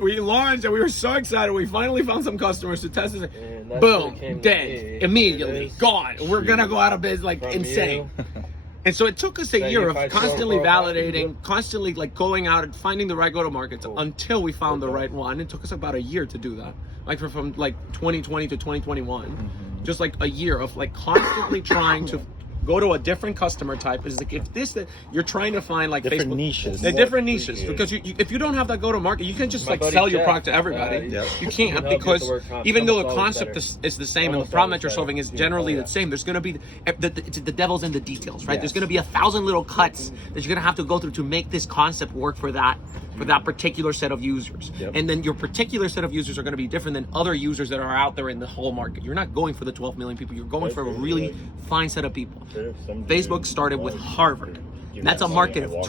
We launched and we were so excited. We finally found some customers to test it. Boom, dead, immediately, gone. We're gonna go out of business like insane. And so it took us a year of constantly validating, constantly like going out and finding the right go-to-markets until we found the right one. It took us about a year to do that, like from like 2020 to 2021, just like a year of like constantly trying to go to a different customer type. Is like if this that you're trying to find like different Facebook niches. They're different niches because if you don't have that go to market, you can just like sell your product to everybody. You can't because even though the concept is the same and the problem that you're solving is generally the same, there's going to be the devil's in the details, right? There's going to be 1,000 little cuts that you're going to have to go through to make this concept work for that particular set of users. And then your particular set of users are going to be different than other users that are out there in the whole market. You're not going for the 12 million people. You're going for a really fine set of people. Facebook started with Harvard. That's a market of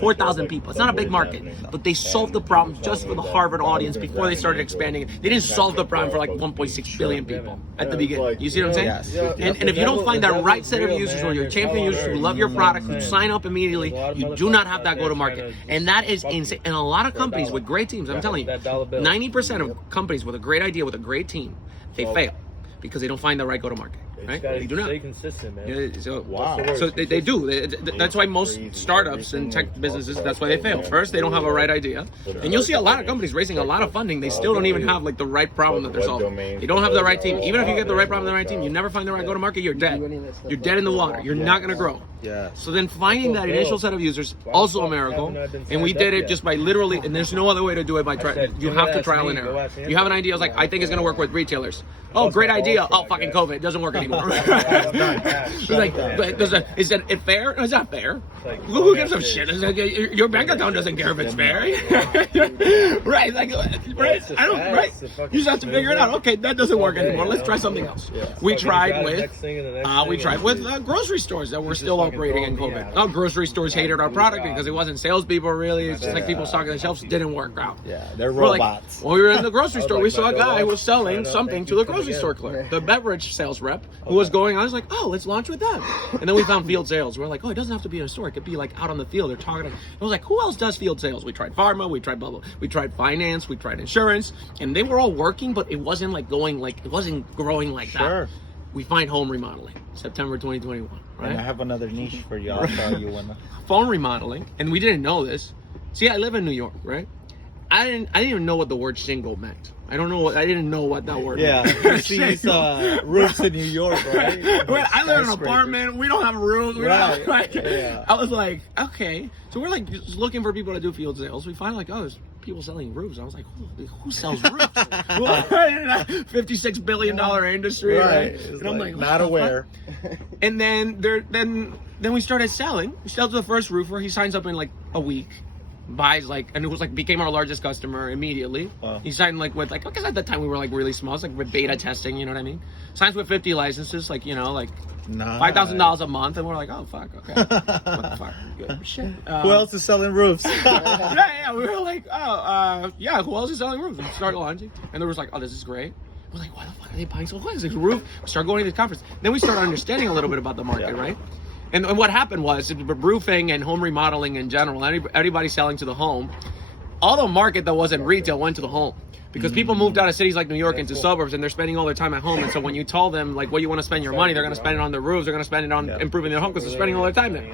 4,000 people. It's not a big market, but they solved the problem just for the Harvard audience before they started expanding it. They didn't solve the problem for like 1.6 billion people at the beginning. You see what I'm saying? Yes. And if you don't find that right set of users or your champion users who love your product, who sign up immediately, you do not have that go-to-market. And that is insane. And a lot of companies with great teams, I'm telling you, 90% of companies with a great idea, with a great team, they fail because they don't find the right go-to-market. Right? They do not. Stay consistent, man. Yeah, so, wow. So they do. That's why most startups and tech businesses, that's why they fail. First, they don't have a right idea. And you'll see a lot of companies raising a lot of funding. They still don't even have like the right problem that they're solving. They don't have the right team. Even if you get the right problem, the right team, you never find the right go-to-market, you're dead. You're dead in the water. You're not going to grow. Yeah. So then finding that initial set of users, also a miracle. And we did it just by literally, and there's no other way to do it by try. You have to trial and error. You have an idea, it's like, I think it's going to work with retailers. Oh, great idea. Oh, fucking COVID. It doesn't work anymore. It's like, is it fair? Is that fair? Who gives a shit? Your bank account doesn't care if it's fair. Right, like, right? I don't, right? You just have to figure it out. Okay, that doesn't work anymore. Let's try something else. We tried with grocery stores that were still operating in COVID. Oh, grocery stores hated our product because it wasn't salespeople really. It's just like people stocking the shelves. Didn't work out. Yeah, they're robots. When we were in the grocery store, we saw a guy who was selling something to the grocery store clerk, the beverage sales rep who was going on. I was like, oh, let's launch with them. And then we found field sales. We're like, oh, it doesn't have to be in a store. It could be like out on the field. They're talking. I was like, who else does field sales? We tried pharma, we tried bubble, we tried finance, we tried insurance, and they were all working, but it wasn't like going like it wasn't growing like that. We find home remodeling, September 2021. Right? And I have another niche for you. I'll tell you when. Phone remodeling, and we didn't know this. See, I live in New York, right? I didn't even know what the word shingle meant. I didn't know what that word meant. Yeah, you see these roofs in New York, right? I live in an apartment. We don't have roofs. Right. Yeah. I was like, okay. So we're like just looking for people to do field sales. We find like, oh, there's people selling roofs. I was like, who sells roofs? $56 billion industry, right? And I'm like, not aware. And then we started selling. We sold to the first roofer. He signs up in like a week. Buys like, and it was like became our largest customer immediately. He signed like with like, because at the time we were like really small. It's like with beta testing, you know what I mean? Signs with 50 licenses, like, you know, like $5,000 a month, and we're like, oh fuck, okay, what the fuck, good shit. Who else is selling roofs? yeah, we were like, yeah, who else is selling roofs? We started launching, and there was like, oh, this is great. We're like, why the fuck are they buying so much? This roof. We started going to this conference. Then we started understanding a little bit about the market, right? And what happened was, roofing and home remodeling in general, everybody selling to the home, all the market that wasn't retail went to the home. Because people moved out of cities like New York into suburbs, and they're spending all their time at home. And so when you tell them like what you want to spend your money, they're going to spend it on the roofs. They're going to spend it on improving their home because they're spending all their time there.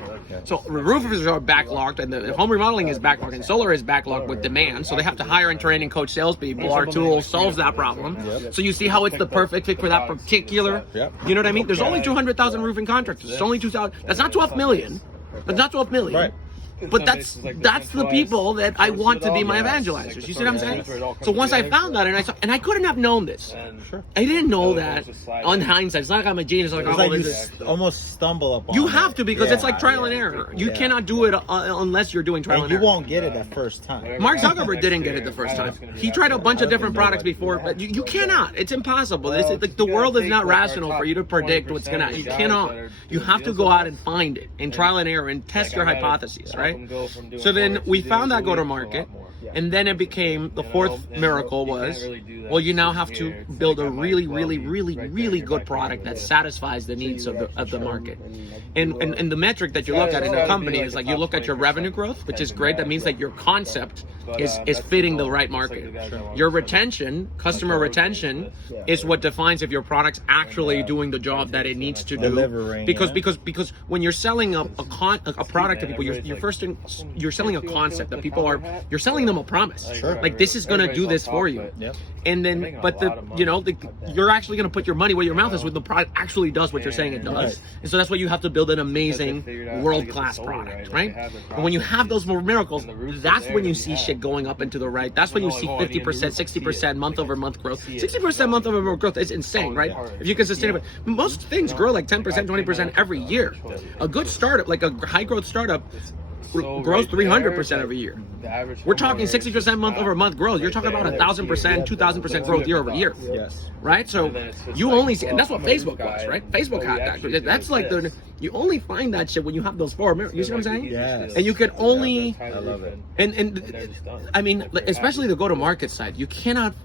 So roofers are backlogged, and the home remodeling is backlogged, and solar is backlogged with demand. So they have to hire and train and coach salespeople. Our tool solves that problem. So you see how it's the perfect fit for that particular. You know what I mean? There's only 200,000 roofing contractors. There's only 2,000. That's not 12 million. That's not 12 million. Right. But that's the people that I want to be my evangelizers. You see what I'm saying? So once I found that, and I couldn't have known this. I didn't know that on hindsight. It's not like I'm a genius. Like, you almost stumble upon. You have to, because it's like trial and error. You cannot do it unless you're doing trial and error. You won't get it the first time. Mark Zuckerberg didn't get it the first time. He tried a bunch of different products before, but you cannot. It's impossible. Like the world is not rational for you to predict what's gonna. You cannot. You have to go out and find it and trial and error and test your hypotheses, right? right? So then we found that go-to-market, and then it became the fourth miracle was, well, you now have to build a really, really, really, really good product that satisfies the needs of the market. And the metric that you look at in a company is like you look at your revenue growth, which is great. That means that your concept is fitting the right market. Your retention, customer retention, is what defines if your product's actually doing the job that it needs to do. Delivering, Because when you're selling a product to people, you're selling a concept that people are. You're selling them a promise. Sure. Like this is gonna do this for you. Yep. And then, but you're actually gonna put your money where your mouth is when the product actually does what you're saying it does. Right. And so that's why you have to build an amazing world-class product, right? And when you have those more miracles, that's when you see shit going up into the right. That's when you see 50%, 60% month-over-month growth. 60% month-over-month growth is insane, right? If you can sustain it. Most things grow like 10%, 20% every year. A good startup, like a high-growth startup, grows 300% every year. We're talking 60% month-over-month growth. You're talking about 1,000%, 2,000% growth year-over-year. Yes. Right? So you only see, and that's what Facebook was, right? Facebook had that. That's like you only find that shit when you have those four mirrors. You see what I'm saying? Yes. And you can only, I love it. and I mean, especially the go-to-market side, you cannot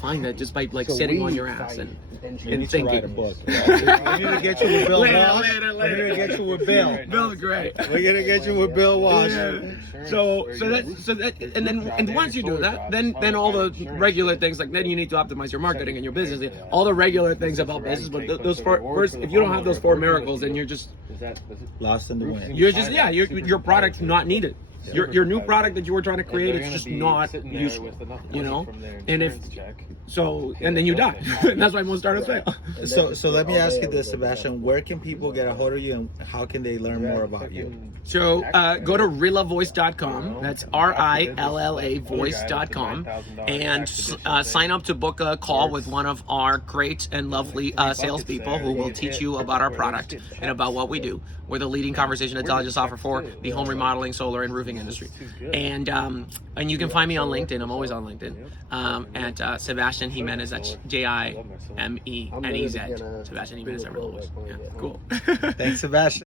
find that just by like sitting on your ass and You need to write a thinking. book. We need to get you with Bill Later, Walsh. later, We're gonna later. get you with Bill. Bill's great. We're gonna get you with Bill Walsh. Yeah. So that and once you do that, then all the regular things, like then you need to optimize your marketing and your business, all the regular things about business. But those first, if you don't have those four miracles, then you're just Lost in the wind. your product's not needed. Your new product that you were trying to create, it's just not useful, you know. And and then you die. And that's why most startups fail. So let me ask you this, Sebastian. Where can people get a hold of you, and how can they learn more about you? So go to rillavoice.com. That's RILLA voice.com, and sign up to book a call with one of our great and lovely salespeople who will teach you about our product and about what we do. We're the leading conversation intelligence software for the home remodeling, solar, and roofing industry. And you can find me on LinkedIn. I'm always on LinkedIn at Sebastian Jimenez. That's JIMENEZ. Sebastian Jimenez at Rilla Voice. Yeah, cool. Thanks, Sebastian.